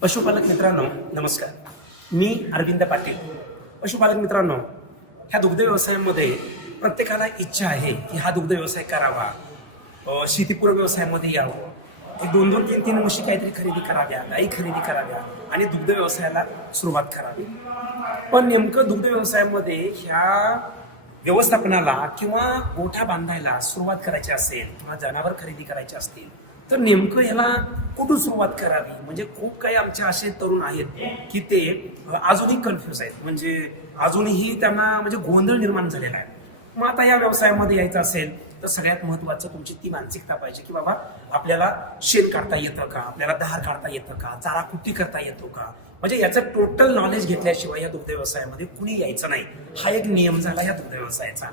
पशुपालक मित्रांनो नमस्कार मी अरविंद पाटील पशुपालक मित्रांनो ह्या दुग्ध व्यवसायामध्ये प्रत्येकाला इच्छा आहे की हा दुग्ध व्यवसाय करावा शेतीपूर व्यवसायामध्ये यावं की दोन दोन तीन तीन वर्षी काहीतरी खरेदी कराव्या गाई खरेदी कराव्या आणि दुग्ध व्यवसायाला सुरुवात करावी पण नेमकं दुग्ध व्यवसायामध्ये ह्या व्यवस्थापनाला किंवा गोठा बांधायला सुरुवात करायची असेल किंवा जनावर खरेदी करायचे असतील तर नेमकं याला कुठून सुरुवात करावी म्हणजे खूप काही आमचे असे तरुण आहेत की ते अजूनही कन्फ्युज आहेत म्हणजे अजूनही त्यांना म्हणजे गोंधळ निर्माण झालेला आहे मग आता या व्यवसायामध्ये यायचं असेल तर सगळ्यात महत्वाचं तुमची ती मानसिकता पाहिजे की बाबा आपल्याला शेण काढता येतं का आपल्याला दहार काढता येतं का चारा कुट्टी करता येतो का म्हणजे याचं टोटल नॉलेज घेतल्याशिवाय या दुग्ध व्यवसायामध्ये कुणी यायचं नाही हा एक नियम झाला या दुग्ध व्यवसायाचा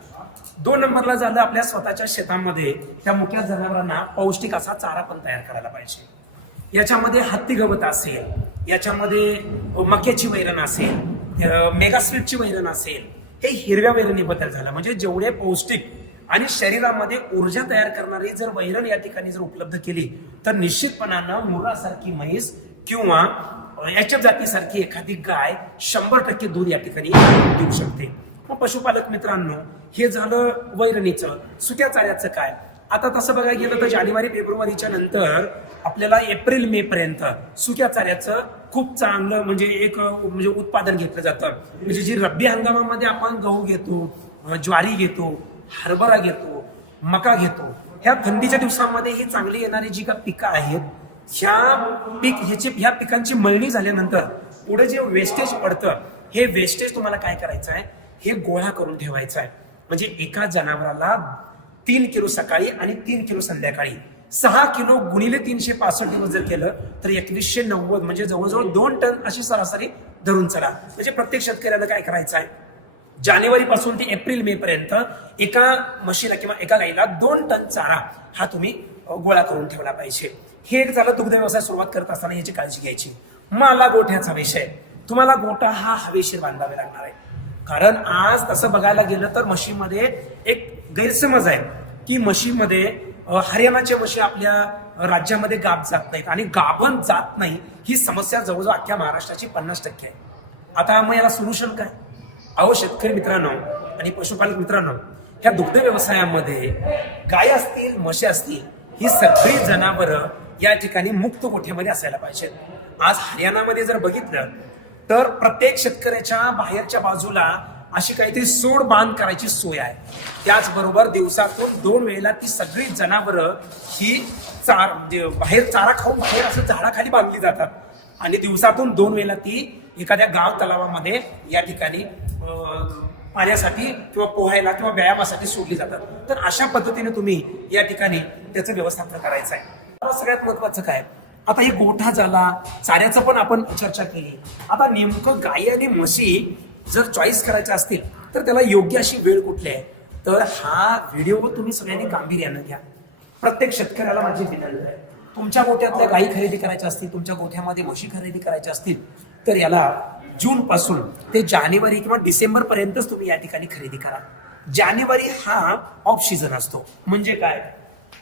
दोन नंबरला झालं आपल्या स्वतःच्या शेतामध्ये त्या मुक्या जनावरांना पौष्टिक असा चारा पण तयार करायला पाहिजे याच्यामध्ये हत्ती गवत असेल याच्यामध्ये मक्याची वैरण असेल मेगास्वीटची वैरण असेल हे हिरव्या बद्दल झालं म्हणजे जेवढे पौष्टिक आणि शरीरामध्ये ऊर्जा तयार करणारी जर वैरण या ठिकाणी जर उपलब्ध केली तर निश्चितपणानं मुरासारखी म्हैस किंवा याच्या जातीसारखी एखादी गाय शंभर टक्के दूध या ठिकाणी देऊ शकते मग पशुपालक मित्रांनो हे झालं वैरणीचं सुक्या चाऱ्याचं काय आता तसं बघायला गेलं तर जानेवारी फेब्रुवारीच्या नंतर आपल्याला एप्रिल मे पर्यंत सुक्या चाऱ्याचं खूप चांगलं म्हणजे एक म्हणजे उत्पादन घेतलं जातं म्हणजे जी रब्बी हंगामामध्ये आपण गहू घेतो ज्वारी घेतो हरभरा घेतो मका घेतो ह्या थंडीच्या दिवसांमध्ये ही चांगली येणारी जी का पिकं आहेत ह्या पीक ह्याचे ह्या पिकांची मळणी झाल्यानंतर पुढे जे वेस्टेज पडतं हे वेस्टेज तुम्हाला काय करायचं आहे हे गोळा करून ठेवायचं आहे म्हणजे एका जनावराला तीन किलो सकाळी आणि तीन किलो संध्याकाळी सहा किलो गुणिले तीनशे पासष्ट दिवस जर केलं तर एकवीसशे नव्वद म्हणजे जवळजवळ दोन टन अशी सरासरी धरून चला म्हणजे प्रत्येक शेतकऱ्याला काय करायचं आहे जानेवारी पासून ते एप्रिल मे पर्यंत एका म्हशीला किंवा एका गाईला दोन टन चारा हा तुम्ही गोळा करून ठेवला पाहिजे हे एक झालं दुग्ध व्यवसाय सुरुवात करत असताना याची काळजी घ्यायची मला गोठ्याचा विषय तुम्हाला गोठा हा हवेशीर बांधावे लागणार आहे कारण आज तसं बघायला गेलं तर मशीनमध्ये एक गैरसमज आहे की म्हशीमध्ये हरियाणाचे मशी आपल्या राज्यामध्ये गाब जात नाहीत आणि गाबन जात नाही ही समस्या जवळजवळ अख्ख्या महाराष्ट्राची पन्नास टक्के आहे आता मग याला सोल्युशन काय अहो शेतकरी मित्रांनो आणि पशुपालक मित्रांनो ह्या दुग्ध व्यवसायामध्ये गाय असतील म्हशी असतील ही सगळी जनावरं या ठिकाणी मुक्त कोठेमध्ये असायला पाहिजे आज हरियाणामध्ये जर बघितलं तर प्रत्येक शेतकऱ्याच्या बाहेरच्या बाजूला अशी काहीतरी सोड बांध करायची सोय आहे त्याचबरोबर दिवसातून दोन वेळेला ती सगळी जनावरं ही चार म्हणजे बाहेर चारा खाऊन बाहेर असं झाडाखाली बांधली जातात आणि दिवसातून दोन वेळेला ती एखाद्या गाव तलावामध्ये या ठिकाणी पाण्यासाठी किंवा पोहायला किंवा व्यायामासाठी सोडली जातात तर अशा पद्धतीने तुम्ही या ठिकाणी त्याचं व्यवस्थापन करायचं आहे सगळ्यात महत्वाचं काय आता हे गोठा झाला चाऱ्याचा पण आपण चर्चा केली आता नेमकं गाय आणि म्हशी जर चॉईस करायच्या असतील तर त्याला योग्य अशी वेळ कुठली आहे तर हा व्हिडिओ तुम्ही सगळ्यांनी गांभीर्यानं घ्या प्रत्येक शेतकऱ्याला माझी विनंती आहे तुमच्या गोठ्यातल्या गायी खरेदी करायच्या असतील तुमच्या गोठ्यामध्ये म्हशी खरेदी करायच्या असतील तर याला जून पासून ते जानेवारी किंवा डिसेंबर पर्यंतच तुम्ही या ठिकाणी खरेदी करा जानेवारी हा ऑफ सीझन असतो म्हणजे काय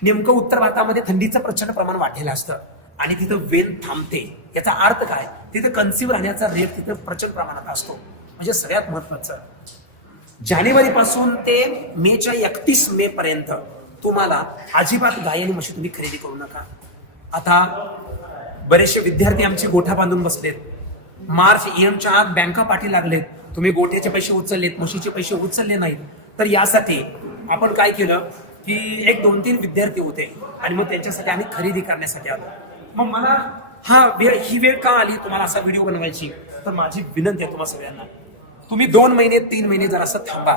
नेमकं उत्तर भारतामध्ये थंडीचं प्रचंड प्रमाण वाढलेलं असतं आणि तिथं वेन थांबते याचा अर्थ काय तिथं कन्सिव्ह राहण्याचा रेट तिथं प्रचंड प्रमाणात असतो म्हणजे सगळ्यात महत्वाचं जानेवारीपासून ते मेच्या एकतीस मे पर्यंत तुम्हाला अजिबात गाय आणि म्हशी तुम्ही खरेदी करू नका आता बरेचसे विद्यार्थी आमची गोठा बांधून बसलेत मार्च एमच्या आत बँका पाठी लागलेत तुम्ही गोठ्याचे पैसे उचललेत म्हशीचे पैसे उचलले नाहीत तर यासाठी आपण काय केलं की एक दोन तीन विद्यार्थी होते आणि मग त्यांच्यासाठी आम्ही खरेदी करण्यासाठी आलो मग मला हा वेळ ही वेळ का आली तुम्हाला असा व्हिडिओ बनवायची तर माझी विनंती आहे तुम्हाला सगळ्यांना तुम्ही दोन महिने तीन महिने जर असं थांबा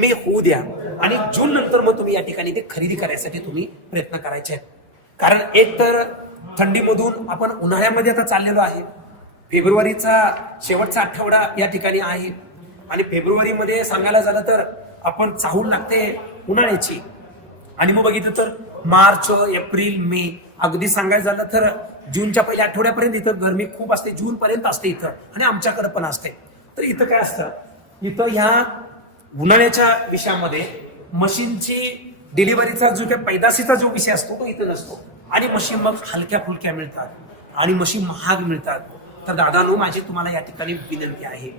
मे होऊ द्या आणि जून नंतर मग तुम्ही या ठिकाणी ते खरेदी करायसाठी तुम्ही प्रयत्न करायचे आहेत कारण एक तर थंडीमधून आपण उन्हाळ्यामध्ये आता चाललेलो आहे फेब्रुवारीचा शेवटचा आठवडा या ठिकाणी आहे आणि फेब्रुवारीमध्ये सांगायला झालं तर आपण चाहूल लागते उन्हाळ्याची आणि मग बघितलं तर मार्च एप्रिल मे अगदी सांगायचं झालं तर जूनच्या पहिल्या आठवड्यापर्यंत इथं गरमी खूप असते जून पर्यंत असते इथं आणि आमच्याकडे पण असते तर इथं काय असतं इथं ह्या उन्हाळ्याच्या विषयामध्ये मशीनची डिलिव्हरीचा जो काही पैदासीचा जो विषय असतो तो इथं नसतो आणि मशीन मग हलक्या फुलक्या मिळतात आणि मशीन महाग मिळतात तर दादा माझी तुम्हाला या ठिकाणी विनंती आहे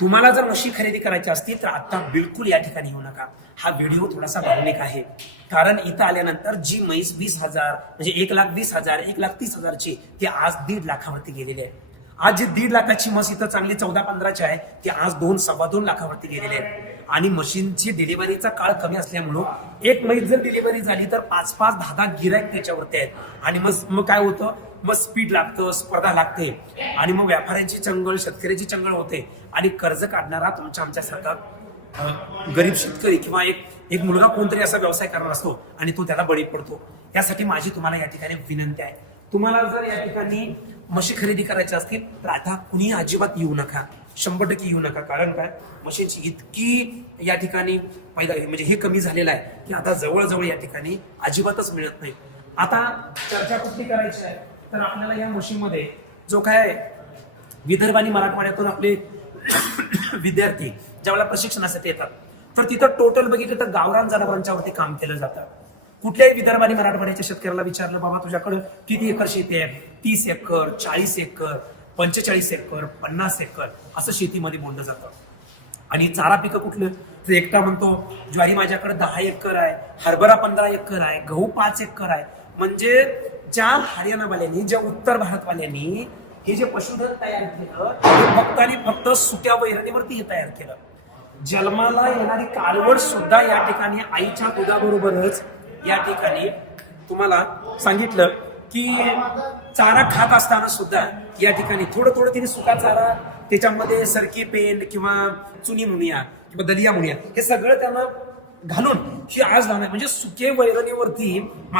तुम्हाला जर म्हशी खरेदी करायची असती तर आता बिलकुल या ठिकाणी येऊ नका हा व्हिडिओ थोडासा भावनिक आहे कारण इथं आल्यानंतर जी म्हैस वीस हजार म्हणजे एक लाख वीस हजार एक लाख तीस हजारची ती आज दीड लाखावरती गेलेली आहे आज जी दीड लाखाची मस इथं चांगली चौदा पंधराची आहे ती आज दोन सव्वा दोन लाखावरती गेलेली आहे आणि मशीनची डिलिव्हरीचा काळ कमी असल्यामुळं एक महित जर डिलिव्हरी झाली तर पाच पाच दहा दहा गिरायक त्याच्यावरती आहेत आणि मग मग काय होतं मग स्पीड लागतं स्पर्धा लागते आणि मग व्यापाऱ्यांची चंगळ शेतकऱ्याची चंगळ होते आणि कर्ज काढणारा तुमच्या आमच्या सरकार गरीब शेतकरी किंवा एक एक मुलगा कोणतरी असा व्यवसाय करणार असतो आणि तो त्याला बळी पडतो यासाठी माझी तुम्हाला या ठिकाणी विनंती आहे तुम्हाला जर या ठिकाणी म्हशी खरेदी करायच्या असतील तर आता कुणी अजिबात येऊ नका शंभर टक्के येऊ नका कारण काय मशीनची इतकी या ठिकाणी पैदा म्हणजे हे कमी झालेलं आहे की आता जवळजवळ या ठिकाणी अजिबातच मिळत नाही आता चर्चा कुठली करायची आहे तर आपल्याला या मशीनमध्ये जो काय विदर्भ आणि मराठवाड्यातून आपले विद्यार्थी ज्यावेळेला प्रशिक्षणासाठी येतात तर तिथं टोटल बघितलं तर गावरान जनावरांच्यावरती काम केलं जातं कुठल्याही विदर्भ आणि मराठवाड्याच्या शेतकऱ्याला विचारलं बाबा तुझ्याकडे किती एकर शेती आहे तीस एकर चाळीस एकर पंचेचाळीस एकर पन्नास एकर असं शेतीमध्ये बोललं जातं आणि चारा पिकं कुठलं तर एकटा म्हणतो ज्वारी माझ्याकडे दहा एकर आहे हरभरा पंधरा एकर आहे गहू पाच एकर आहे म्हणजे ज्या हरियाणावाल्यांनी ज्या उत्तर भारतवाल्यांनी हे जे पशुधन तयार केलं हे फक्त आणि फक्त सुट्या वैरणीवरती हे तयार केलं जन्माला येणारी कालवड सुद्धा या ठिकाणी आईच्या दुधाबरोबरच या ठिकाणी तुम्हाला सांगितलं की चारा खात असताना सुद्धा या ठिकाणी थोडं थोडं तिने सुका चारा त्याच्यामध्ये सरकी पेन किंवा चुनी म्हणूया किंवा दलिया म्हणूया हे सगळं त्यांना घालून ही आज लावणार म्हणजे सुके वैरणीवरती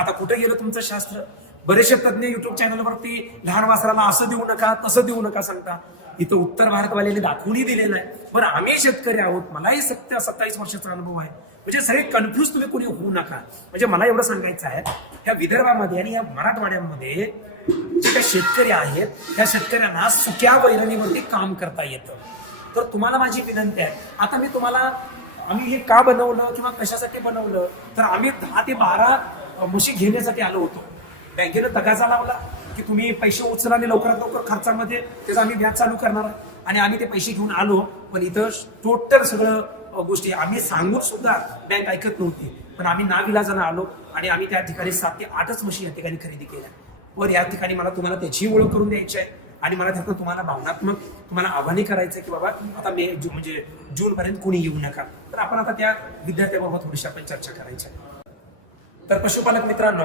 आता कुठे गेलं तुमचं शास्त्र बरेचशे तज्ज्ञ युट्यूब चॅनलवरती लहान वासराला असं देऊ नका तसं देऊ नका सांगता इथं उत्तर भारतवाल्याने दाखवूनही दिलेलं आहे पण आम्ही शेतकरी आहोत मलाही सत्य सत्तावीस वर्षाचा अनुभव आहे म्हणजे सगळे कन्फ्युज तुम्ही कोणी होऊ नका म्हणजे मला एवढं सांगायचं आहे ह्या विदर्भामध्ये आणि या मराठवाड्यामध्ये जे काही शेतकरी आहेत त्या शेतकऱ्यांना सुक्या वैरणीवरती काम करता येतं तर तुम्हाला माझी विनंती आहे आता मी तुम्हाला आम्ही हे का बनवलं किंवा कशासाठी बनवलं तर आम्ही दहा ते बारा म्हशी घेण्यासाठी आलो होतो बँकेनं तगाचा लावला की तुम्ही पैसे उचलाने आणि लवकरात लवकर खर्चामध्ये त्याचा आम्ही व्याज चालू करणार आणि आम्ही ते पैसे घेऊन आलो पण इथं टोटल सगळं गोष्टी आम्ही सांगून सुद्धा बँक ऐकत नव्हती पण आम्ही जाणं आलो आणि आम्ही त्या ठिकाणी सात ते आठच म्हशी या ठिकाणी खरेदी केल्या वर या ठिकाणी मला तुम्हाला त्याची ओळख करून द्यायची आहे आणि मला त्यातून तुम्हाला भावनात्मक तुम्हाला आव्हाने करायचं की बाबा आता मे म्हणजे पर्यंत कोणी येऊ नका तर आपण आता त्या विद्यार्थ्याबाबत थोडीशी आपण चर्चा करायची तर पशुपालक मित्रांनो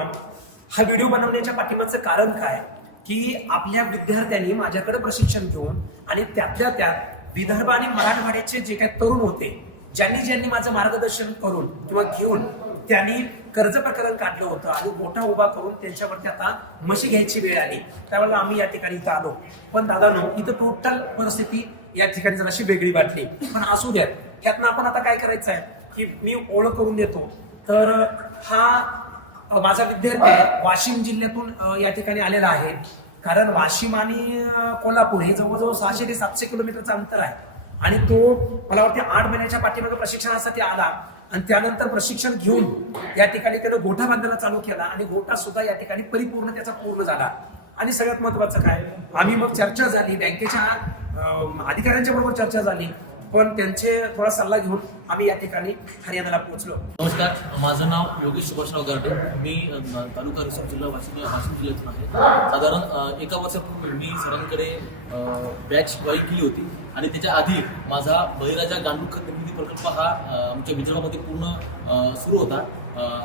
हा व्हिडिओ बनवण्याच्या पाठिंबाचं कारण काय की आपल्या विद्यार्थ्यांनी माझ्याकडे प्रशिक्षण घेऊन आणि त्यातल्या त्यात विदर्भ आणि मराठवाड्याचे जे काही तरुण होते ज्यांनी ज्यांनी माझं मार्गदर्शन करून किंवा घेऊन त्यांनी कर्ज प्रकरण काढलं होतं आणि मोठा उभा करून त्यांच्यावरती आता मशी घ्यायची वेळ आली त्यावेळेला आम्ही या ठिकाणी इथं आलो पण नो इथं टोटल परिस्थिती या ठिकाणी जराशी वेगळी वाटली पण असू द्या त्यातनं आपण आता काय करायचं आहे की मी ओळख करून देतो तर हा माझा विद्यार्थी वाशिम जिल्ह्यातून या ठिकाणी आलेला आहे कारण वाशिम आणि कोल्हापूर हे जवळजवळ सहाशे ते सातशे किलोमीटरचं अंतर आहे आणि तो मला वाटते आठ महिन्याच्या पाठीमागे प्रशिक्षणासाठी आला आणि त्यानंतर प्रशिक्षण घेऊन या ठिकाणी त्यानं गोठा बांधायला चालू केला आणि गोठा सुद्धा या ठिकाणी परिपूर्ण त्याचा पूर्ण झाला आणि सगळ्यात महत्वाचं काय आम्ही मग चर्चा झाली बँकेच्या अधिकाऱ्यांच्या बरोबर चर्चा झाली पण त्यांचे थोडा सल्ला घेऊन आम्ही या ठिकाणी हरियाणाला पोहोचलो नमस्कार माझं नाव योगेश सुभाषराव गार्डे मी तालुका रिसोड जिल्हा वाशिम वाशिम जिल्ह्यातून आहे साधारण एका वर्षापूर्वी मी सरांकडे बॅच बाई केली होती आणि त्याच्या आधी माझा बळीराजा गांडूळ खत निर्मिती प्रकल्प हा आमच्या विदर्भामध्ये पूर्ण सुरू होता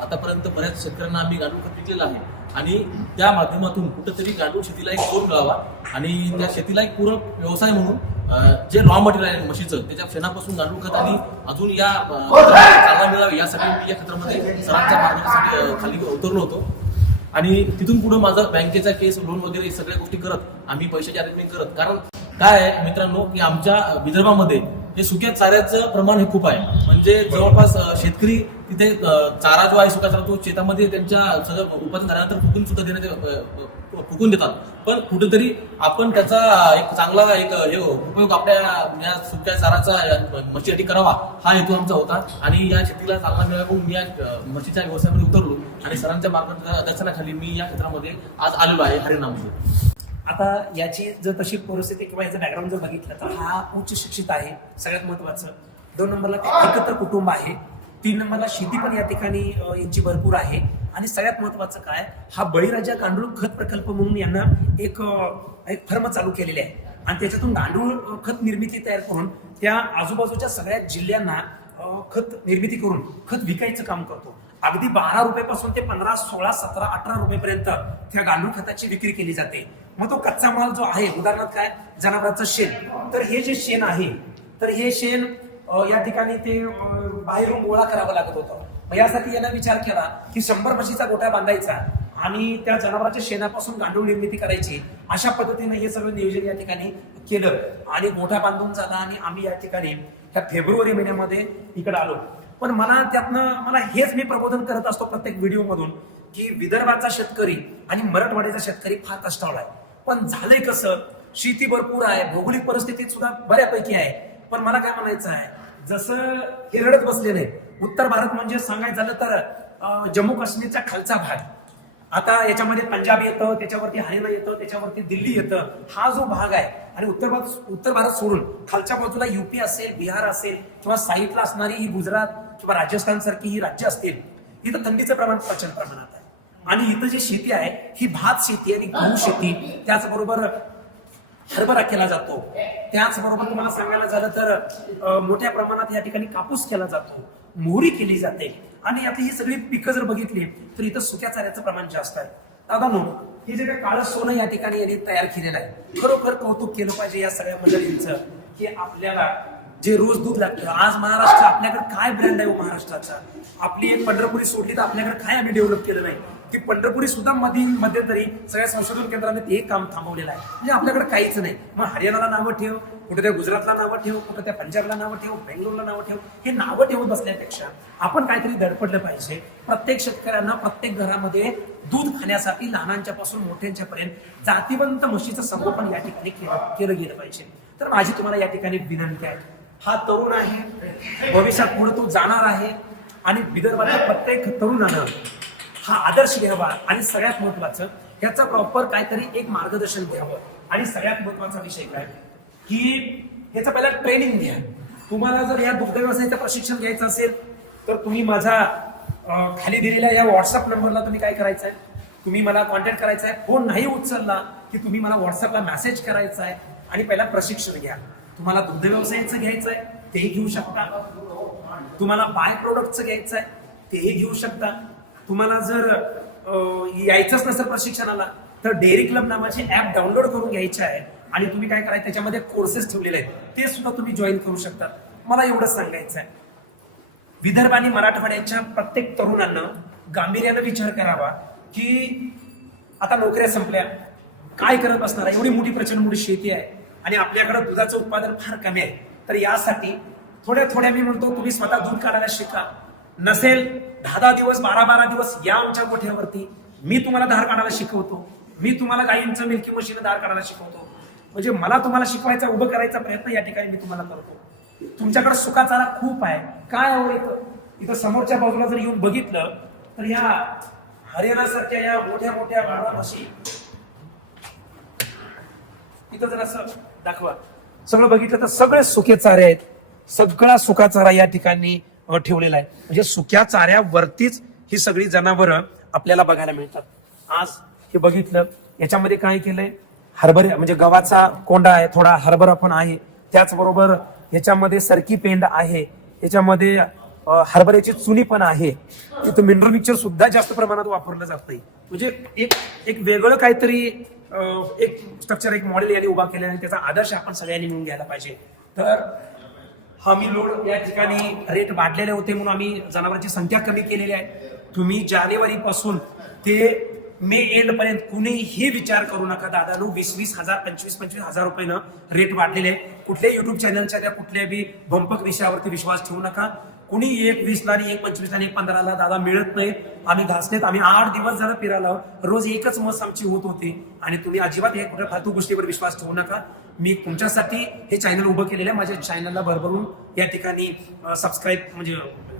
आतापर्यंत बऱ्याच शेतकऱ्यांना आम्ही गांडूळ खत विकलेलं आहे आणि त्या माध्यमातून कुठंतरी गांडूळ शेतीला एक कोण मिळावा आणि त्या शेतीला एक पूरक व्यवसाय म्हणून जे रॉ मटेरियल आहे म्हशीचं त्याच्या फेनापासून गांडूळ खत आणि अजून या चालना मिळावी यासाठी मी या क्षेत्रामध्ये सरांच्या मार्गासाठी खाली उतरलो होतो आणि तिथून पुढे माझा बँकेचा केस लोन वगैरे सगळ्या गोष्टी करत आम्ही पैशाची अरेंजमेंट करत कारण काय आहे मित्रांनो की आमच्या विदर्भामध्ये हे सुक्या चाऱ्याचं प्रमाण हे खूप आहे म्हणजे जवळपास शेतकरी तिथे चारा जो आहे सुका चारा तो शेतामध्ये त्यांच्या सगळं उत्पादन झाल्यानंतर फुकून सुद्धा देण्याचे फुकून देतात पण कुठेतरी आपण त्याचा एक चांगला एक उपयोग आपल्या या सुक्या चाराचा मशीसाठी करावा हा हेतू आमचा होता आणि या शेतीला चांगला मिळाला मी या मशीच्या व्यवसायामध्ये उतरलो आणि सरांच्या मार्गदर्शनाखाली मी या क्षेत्रामध्ये आज आलेलो आहे हरिणामध्ये आता याची जर तशी परिस्थिती किंवा याचा बॅकग्राऊंड जर बघितलं तर हा उच्च शिक्षित आहे सगळ्यात महत्वाचं दोन नंबरला एकत्र कुटुंब आहे तीन नंबरला शेती पण या ठिकाणी यांची भरपूर आहे आणि सगळ्यात महत्वाचं काय हा बळीराजा गांडूळ खत प्रकल्प म्हणून यांना एक एक फर्म चालू केलेले आहे आणि त्याच्यातून गांडूळ खत निर्मिती तयार करून त्या आजूबाजूच्या सगळ्या जिल्ह्यांना खत निर्मिती करून खत विकायचं काम करतो अगदी बारा रुपयापासून ते पंधरा सोळा सतरा अठरा रुपयेपर्यंत त्या गांडूळ खताची विक्री केली जाते मग तो कच्चा माल जो आहे उदाहरणार्थ काय जनावरांचं शेण तर हे जे शेण आहे तर हे शेण या ठिकाणी ते बाहेरून गोळा करावं लागत होतं यासाठी यांना विचार केला की शंभर म्हशीचा गोठा बांधायचा आणि त्या जनावरांच्या शेणापासून गांडूळ निर्मिती करायची अशा पद्धतीने हे सगळं नियोजन या ठिकाणी केलं आणि मोठा बांधून झाला आणि आम्ही या ठिकाणी ह्या फेब्रुवारी महिन्यामध्ये इकडे आलो पण मला त्यातनं मला हेच मी प्रबोधन करत असतो प्रत्येक व्हिडिओमधून की विदर्भाचा शेतकरी आणि मराठवाड्याचा शेतकरी फार कष्टावला आहे पण झालंय कसं शेती भरपूर आहे भौगोलिक परिस्थिती सुद्धा बऱ्यापैकी आहे पण मला काय म्हणायचं आहे जसं केरळच बसलेले बसलेलं उत्तर भारत म्हणजे सांगायचं झालं तर जम्मू काश्मीरचा खालचा भाग आता याच्यामध्ये पंजाब येतं त्याच्यावरती हरियाणा येतं त्याच्यावरती दिल्ली येतं हा जो भाग आहे आणि उत्तर भारत उत्तर भारत सोडून खालच्या बाजूला युपी असेल बिहार असेल किंवा साईडला असणारी ही गुजरात किंवा राजस्थान सारखी ही राज्य असतील इथं थंडीचं प्रमाण प्रचंड प्रमाणात आहे आणि इथं जी शेती आहे ही भात शेती आणि गहू शेती त्याचबरोबर हरभरा केला जातो त्याचबरोबर तुम्हाला सांगायला झालं तर मोठ्या प्रमाणात या ठिकाणी कापूस केला जातो मोहरी केली जाते आणि आता ही सगळी पिकं जर बघितली तर इथं सुक्या चाऱ्याचं प्रमाण जास्त आहे दादा नो हे जे काही काळं सोनं या ठिकाणी यांनी तयार केलेलं आहे खरोखर कौतुक केलं पाहिजे या सगळ्या मंडळींचं की आपल्याला जे रोज दूध लागतं आज महाराष्ट्र आपल्याकडे काय ब्रँड आहे हो महाराष्ट्राचा आपली एक पंढरपुरी सोडली तर आपल्याकडे काय आम्ही डेव्हलप केलं नाही की पंढरपुरी सुद्धा मध्ये तरी सगळ्या संशोधन केंद्राने ते काम थांबवलेलं आहे म्हणजे आपल्याकडे काहीच नाही मग हरियाणाला नावं ठेव कुठे त्या गुजरातला नावं ठेव कुठे त्या पंजाबला नावं ठेव बेंगलोरला नावं ठेव हे नावं ठेवत बसण्यापेक्षा आपण काहीतरी दडपडलं पाहिजे प्रत्येक शेतकऱ्यांना प्रत्येक घरामध्ये दूध खाण्यासाठी लहानांच्या पासून पर्यंत जातीवंत म्हशीचं संगोपन या ठिकाणी केलं गेलं पाहिजे तर माझी तुम्हाला या ठिकाणी विनंती आहे हा तरुण आहे भविष्यात पुढे तो जाणार आहे आणि विदर्भातल्या प्रत्येक तरुणानं हा आदर्श घ्यावा आणि सगळ्यात महत्वाचं ह्याचा प्रॉपर काहीतरी एक मार्गदर्शन घ्यावं आणि सगळ्यात महत्वाचा विषय काय की ह्याचं पहिला ट्रेनिंग घ्या तुम्हाला जर या दुग्ध व्यवसायाचं प्रशिक्षण घ्यायचं असेल तर तुम्ही माझा खाली दिलेल्या या व्हॉट्सअप नंबरला तुम्ही काय करायचं आहे तुम्ही मला कॉन्टॅक्ट करायचा आहे फोन नाही उचलला की तुम्ही मला व्हॉट्सअपला मेसेज करायचा आहे आणि पहिला प्रशिक्षण घ्या तुम्हाला दुग्ध व्यवसायाचं घ्यायचं आहे तेही घेऊ शकता तुम्हाला बाय प्रोडक्टचं घ्यायचं आहे तेही घेऊ शकता तुम्हाला जर यायचंच नसेल प्रशिक्षणाला तर डेअरी क्लब नावाचे ऍप डाउनलोड करून घ्यायचे आहे आणि तुम्ही काय करायचं त्याच्यामध्ये कोर्सेस ठेवलेले आहेत ते सुद्धा तुम्ही जॉईन करू शकता मला एवढंच सांगायचं आहे विदर्भ आणि मराठवाड्याच्या प्रत्येक तरुणांना गांभीर्यानं विचार करावा की आता नोकऱ्या संपल्या काय करत असणार एवढी मोठी प्रचंड मोठी शेती आहे आणि आपल्याकडे दुधाचं उत्पादन फार कमी आहे तर यासाठी थोड्या थोड्या मी म्हणतो तुम्ही स्वतः दूध काढायला शिका नसेल दहा दहा दिवस बारा बारा दिवस या आमच्या गोठ्यावरती मी तुम्हाला धार काढायला शिकवतो मी तुम्हाला गायींचं मिल्की मशीन धार काढायला शिकवतो म्हणजे मला तुम्हाला शिकवायचा उभं करायचा प्रयत्न या ठिकाणी मी तुम्हाला करतो तुमच्याकडे सुखाचारा खूप आहे काय हवं इथं समोरच्या बाजूला जर येऊन बघितलं तर या हरियाणासारख्या या मोठ्या मोठ्या भाषी इथं जर असं दाखवा सगळं बघितलं तर सगळे सुखे चारे आहेत सगळा सुखाचारा या ठिकाणी ठेवलेला आहे म्हणजे सुक्या चाऱ्यावरतीच ही सगळी जनावरं आपल्याला बघायला मिळतात आज हे बघितलं याच्यामध्ये काय केलंय हरभरे म्हणजे गव्हाचा कोंडा आहे थोडा हरभरा पण आहे त्याचबरोबर याच्यामध्ये सरकी पेंड आहे याच्यामध्ये हरभऱ्याची चुनी पण आहे तिथं मिनरल मिक्सर सुद्धा जास्त प्रमाणात वापरलं जात नाही म्हणजे एक एक वेगळं काहीतरी एक स्ट्रक्चर एक मॉडेल यांनी उभा केलेला आहे त्याचा आदर्श आपण सगळ्यांनी मिळून घ्यायला पाहिजे तर हमी लोड या ठिकाणी रेट वाढलेले होते म्हणून आम्ही जनावरांची संख्या कमी केलेली आहे तुम्ही जानेवारीपासून ते मे पर्यंत कुणीही विचार करू नका दादा वीस वीस हजार पंचवीस पंचवीस हजार रुपयेनं रेट वाढलेले आहे कुठल्याही युट्यूब चॅनलच्या त्या कुठल्याही भंपक बंपक विषयावरती विश्वास ठेवू नका कुणी एक वीसला आणि एक पंचवीस आणि एक ला दादा मिळत नाही आम्ही घासलेत आम्ही आठ दिवस जरा फिरायला रोज एकच मस आमची होत होती आणि तुम्ही अजिबात हे कुठल्या फालतू गोष्टीवर विश्वास ठेवू नका मी तुमच्यासाठी हे चॅनल उभं केलेलं आहे माझ्या चॅनलला भरभरून या ठिकाणी सबस्क्राईब म्हणजे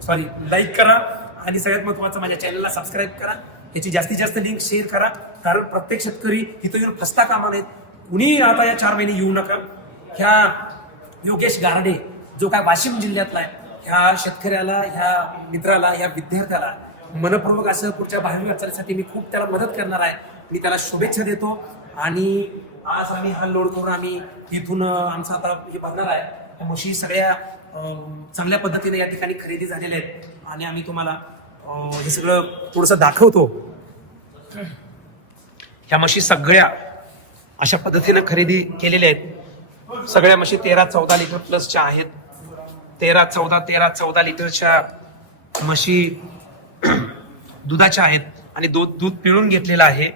सॉरी लाईक करा आणि सगळ्यात महत्त्वाचं माझ्या चॅनलला सबस्क्राईब करा याची जास्तीत जास्त लिंक शेअर करा कारण प्रत्येक शेतकरी इथं येऊन फसता कामा नाहीत कुणीही आता या चार महिने येऊ नका ह्या योगेश गारडे जो काय वाशिम जिल्ह्यातला आहे ह्या शेतकऱ्याला ह्या मित्राला ह्या विद्यार्थ्याला मनपूर्वक असं पुढच्या बाहेर वाचण्यासाठी मी खूप त्याला मदत करणार आहे मी त्याला शुभेच्छा देतो आणि आज आम्ही हा लोड करून आम्ही इथून आमचं आता हे बघणार आहे त्या म्हशी सगळ्या चांगल्या पद्धतीने या ठिकाणी खरेदी झालेल्या आहेत आणि आम्ही तुम्हाला हे सगळं थोडस दाखवतो ह्या म्हशी सगळ्या अशा पद्धतीनं खरेदी केलेल्या आहेत सगळ्या म्हशी तेरा चौदा लिटर प्लसच्या आहेत तेरा चौदा तेरा चौदा लिटरच्या म्हशी दुधाच्या आहेत आणि दूध दूध पिळून घेतलेलं आहे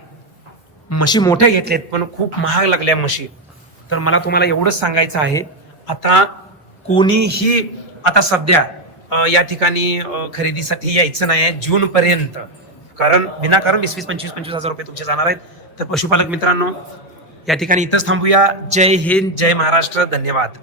मशी मोठ्या घेतल्यात पण खूप महाग लागल्या मशी तर मला तुम्हाला एवढंच सांगायचं आहे आता कोणीही आता सध्या या ठिकाणी खरेदीसाठी यायचं नाही आहे जून पर्यंत कारण विनाकारण वीस वीस पंचवीस पंचवीस हजार रुपये तुमचे जाणार आहेत तर पशुपालक मित्रांनो या ठिकाणी इथंच थांबूया जय हिंद जय महाराष्ट्र धन्यवाद